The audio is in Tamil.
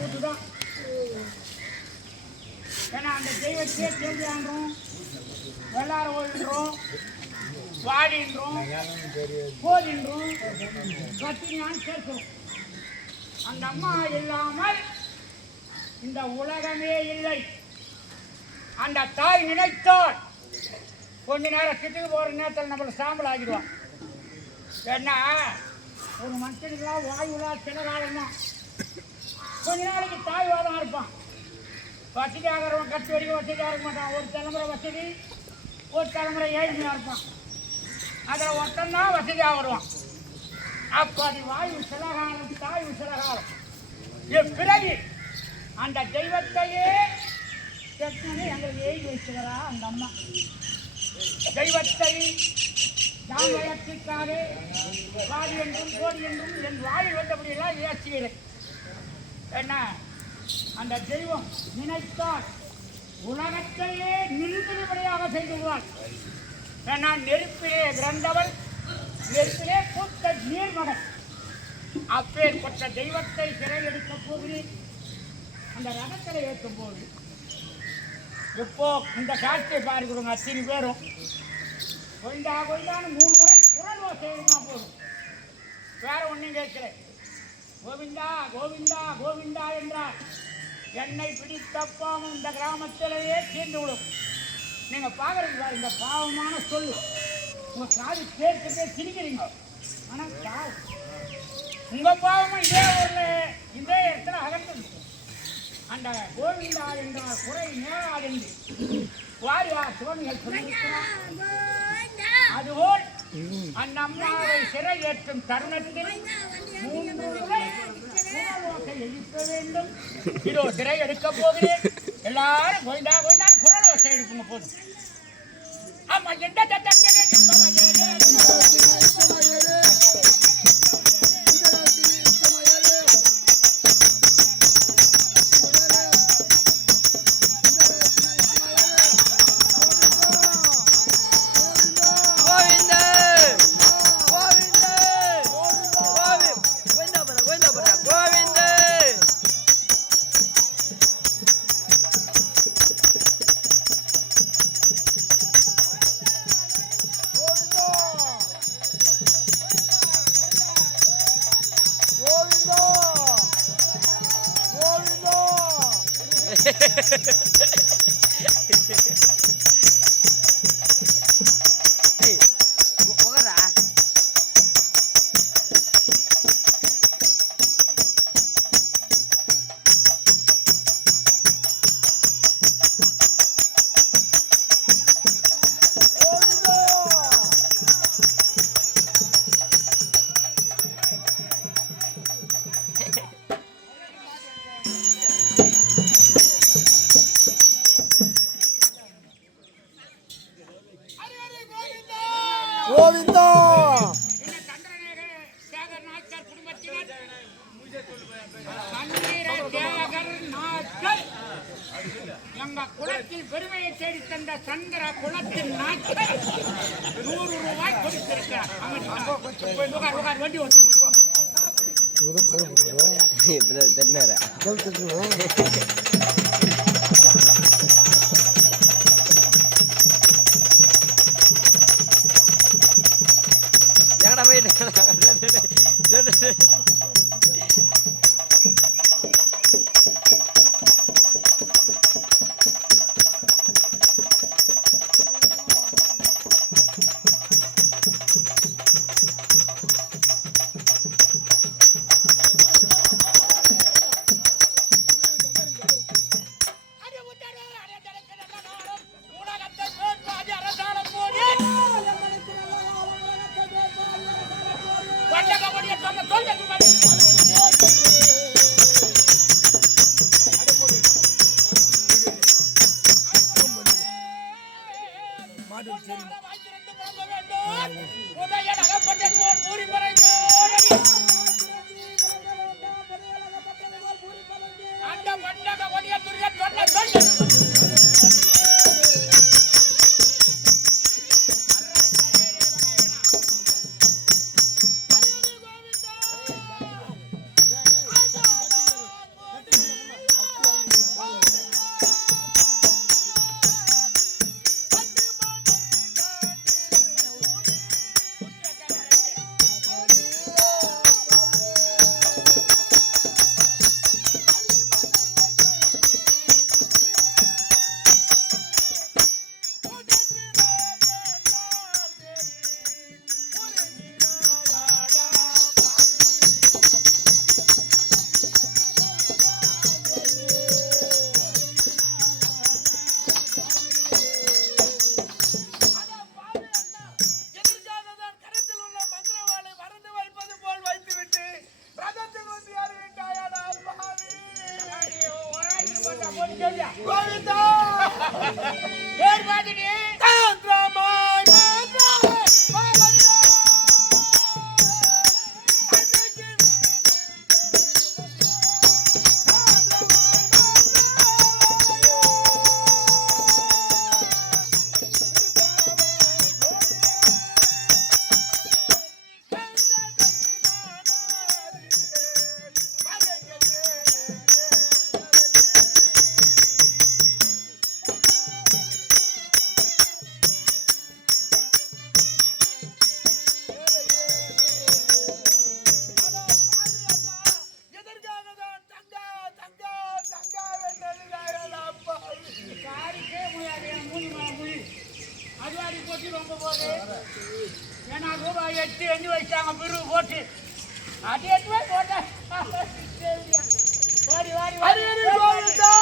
கூத்து தான். ஏன்னா அந்த தெய்வத்தையே தேடியான்றோம், வெள்ளார ஓடின்றோம், வாடின்றோம், கோதின்றோம், கத்தினான்னு கேட்கிறோம். அந்த அம்மா இல்லாமல் இந்த உலகமே இல்லை. அந்த தாய் நினைத்தால் கொஞ்ச நேரம் கிட்டுக்கு போகிற நேரத்தில் நம்மளை சாம்பல் ஆகிடுவான். ஏன்னா ஒரு மனுஷனுக்குலாம் வாயுலாம் சில காலம்தான். கொஞ்ச நாளைக்கு தாய் வாதம் இருப்பான். வசதி ஆகிறவன் கட்டு வரைக்கும் வசதியாக இருக்க மாட்டான். ஒரு தலைமுறை வசதி, ஒரு தலைமுறை ஏழ்மையாக இருப்பான். அதில் ஒருத்தந்தான் வசதியாக வருவான். அப்போ அது வாயு சில காலம், தாய் சில காலம். பிறகு அந்த தெய்வத்தையே எங்களை எழுதி வச்சுக்கிறா அந்த அம்மா. தெய்வத்தை நான் வளர்ச்சிக்காக வாடி என்றும் கோடி என்றும் என் வாயில் வந்தபடியெல்லாம் ஏற்றுகிறேன். என்ன அந்த தெய்வம் நினைத்தால் உலகத்தையே நிறுத்தினபடியாக செய்துள்ளாள். ஏன்னா நெருப்பிலே பிறந்தவள், நெருப்பிலே பூத்த நீர்மகன். அப்பேற்பட்ட தெய்வத்தை சிறையெடுக்கப் போகிறேன். அந்த ரகத்தில் ஏற்றும் போது இப்போ இந்த காட்சியை பார்க்கிறோங்க. அத்தனை பேரும் கொய்தா கொய்தான்னு 3 முறை குரல் ஓசைமா போதும். வேற ஒன்றும் கேட்கிறேன். கோவிந்தா கோவிந்தா கோவிந்தா என்றார். என்னை பிடித்தப்பாவும் இந்த கிராமத்திலேயே தீர்ந்து விடும். நீங்கள் பார்க்குறது சார், இந்த பாவமான சொல்லு உங்கள் காது கேட்டுட்டே திரிக்கிறீங்க. ஆனால் பாவம் உங்கள் பாவமும் இதே ஊரில் இதே இடத்துல அகன்று அந்த கோவிந்தா என்றால் குறை நேராது என்று வாரியார் சுவாமிகள் சொல்லியிருக்கிறார். அதுபோல் அந்த அம்மாவை சிறை ஏற்றும் தருணத்தில் 3 முறை குரலோசை எழுப்ப வேண்டும். இதோ சிறை எடுக்க போகிறேன். எல்லாரும் கோவிந்தா கோவிந்தான் குரலோசை எழுப்புங்க போதும். ஆமா எந்த கோவிந்தா எங்க குலத்தில் பெருமையை தேடி தந்த சந்திர குலத்தின் நாட்கள் 100 ரூபாய் கொடுத்திருக்கிறார். வண்டி கேள்வியா கோவிந்தா பேர் பாத்துட்டு தாந்திரமாய் ஏன்னா ரூபாய் 8 எண்ணி வச்சாங்க பிரிவு போட்டு அது 8 ரூபாய் போட்டா வாடி வாடி கோவிந்தா